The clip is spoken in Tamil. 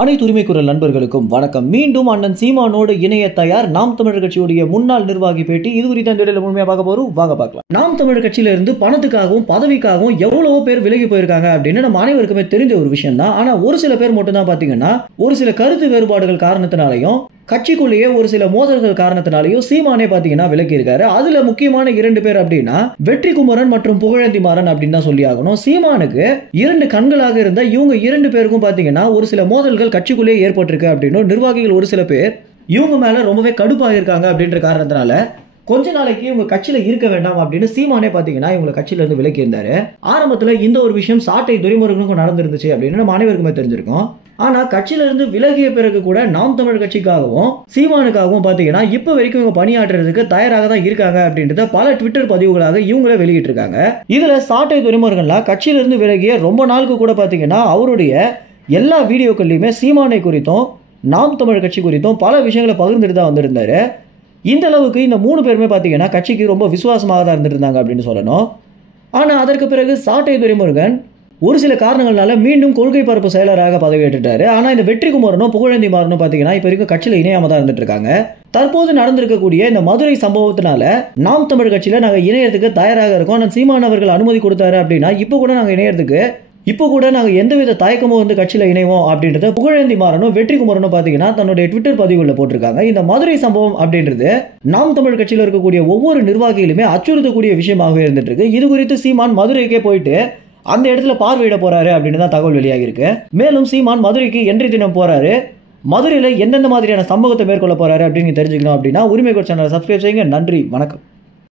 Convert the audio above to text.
அனைத்து உரிமை குரல் நண்பர்களுக்கும் வணக்கம். மீண்டும் அண்ணன் சீமானோடு இணைய தயார் நாம் தமிழர் கட்சியுடைய முன்னாள் நிர்வாகி பேட்டி. இது குறித்த இந்த வீடியோல முழுமையா பார்க்க போறோம், வாங்க பார்க்கலாம். நாம் தமிழர் கட்சியில இருந்து பணத்துக்காகவும் பதவிக்காகவும் எவ்வளவோ பேர் விலகி போயிருக்காங்க அப்படின்னு நம்ம அனைவருக்குமே தெரிஞ்ச ஒரு விஷயம் தான். ஆனா ஒரு சில பேர் மட்டும் தான் பாத்தீங்கன்னா ஒரு சில கருத்து வேறுபாடுகள் காரணத்தினாலையும் கட்சிக்குள்ளேயே ஒரு சில மோதல்கள் காரணத்தினாலையும் சீமானே பாத்தீங்கன்னா விலகி இருக்காரு. அதுல முக்கியமான 2 பேர் அப்படின்னா வெற்றிக்குமரன் மற்றும் புகழேந்தி மாறன் அப்படின்னு தான் சொல்லி ஆகணும். சீமானுக்கு 2 கண்களாக இருந்த இவங்க 2 பேருக்கும் பாத்தீங்கன்னா ஒரு சில மோதல்கள் கட்சிக்குள்ளேயே ஏற்பட்டிருக்கு அப்படின்னு நிர்வாகிகள் ஒரு சில பேர் இவங்க மேல ரொம்பவே கடுப்பாக இருக்காங்க அப்படின்ற காரணத்தினால கொஞ்ச நாளைக்கு இவங்க கட்சியில இருக்க வேண்டாம் அப்படின்னு சீமானே பாத்தீங்கன்னா இவங்க கட்சியில இருந்து விலக்கி இருந்தாரு. ஆரம்பத்துல இந்த ஒரு விஷயம் சாட்டை துரைமுருகனுக்கும் நடந்திருந்துச்சு அப்படின்னு நம்ம அனைவருக்குமே தெரிஞ்சிருக்கோம். ஆனா கட்சியில இருந்து விலகிய பிறகு கூட நாம் தமிழ் கட்சிக்காகவும் சீமானுக்காகவும் பாத்தீங்கன்னா இப்ப வரைக்கும் இவங்க பணியாற்றுறதுக்கு தயாராக தான் இருக்காங்க அப்படின்றத பல ட்விட்டர் பதிவுகளாக இவங்களே வெளியிட்டு இருக்காங்க. இதுல சாட்டை துரைமுருகன்லாம் கட்சியில இருந்து விலகிய ரொம்ப நாளுக்கு கூட பாத்தீங்கன்னா அவருடைய எல்லா வீடியோக்கள்லையுமே சீமானை குறித்தும் நாம் தமிழ் கட்சி குறித்தும் பல விஷயங்களை பகிர்ந்துட்டு தான் வந்திருந்தாரு. இந்த அளவுக்கு இந்த 3 பேருமே பார்த்தீங்கன்னா கட்சிக்கு ரொம்ப விசுவாசமாக தான் இருந்துட்டு இருந்தாங்க அப்படின்னு சொல்லணும். ஆனால் அதற்கு பிறகு சாட்டை துரைமுருகன் ஒரு சில காரணங்களால மீண்டும் கொள்கை பரப்பு செயலராக பதவியேற்றுட்டாரு. ஆனால் இந்த வெற்றிக்குமரனும் புகழேந்தி மாறனும் பார்த்தீங்கன்னா இப்போ வரைக்கும் கட்சியில் இணையாம தான் இருந்துட்டு இருக்காங்க. தற்போது நடந்திருக்கக்கூடிய இந்த மதுரை சம்பவத்தினால நாம் தமிழ் கட்சியில நாங்கள் இணையறதுக்கு தயாராக இருக்கோம். ஆனால் சீமான் அவர்கள் அனுமதி கொடுத்தாரு அப்படின்னா இப்போ கூட நாங்கள் இணையறதுக்கு நாங்கள் எந்தவித தயக்கமும் வந்து கட்சியில் இணைவோம் அப்படின்றத புகழேந்தி மாறனும் வெற்றிக்குமரனும் பார்த்தீங்கன்னா தன்னுடைய ட்விட்டர் பதிவுகளில் போட்டிருக்காங்க. இந்த மதுரை சம்பவம் அப்படின்றது நாம் தமிழ் கட்சியில் இருக்கக்கூடிய ஒவ்வொரு நிர்வாகிகளுமே அச்சுறுத்தக்கூடிய விஷயமாகவே இருந்துட்டு இருக்கு. இது குறித்து சீமான் மதுரைக்கே போயிட்டு அந்த இடத்துல பார்வையிட போறாரு அப்படின்னு தான் தகவல் வெளியாகி இருக்கு. மேலும் சீமான் மதுரைக்கு இன்றைய தினம் போறாரு. மதுரையில் எந்தெந்த மாதிரியான சம்பவத்தை மேற்கொள்ள போறாரு அப்படின்னு தெரிஞ்சுக்கணும் அப்படின்னா உரிமை குரல் சேனலை சப்ஸ்கிரைப் செய்யுங்க. நன்றி, வணக்கம்.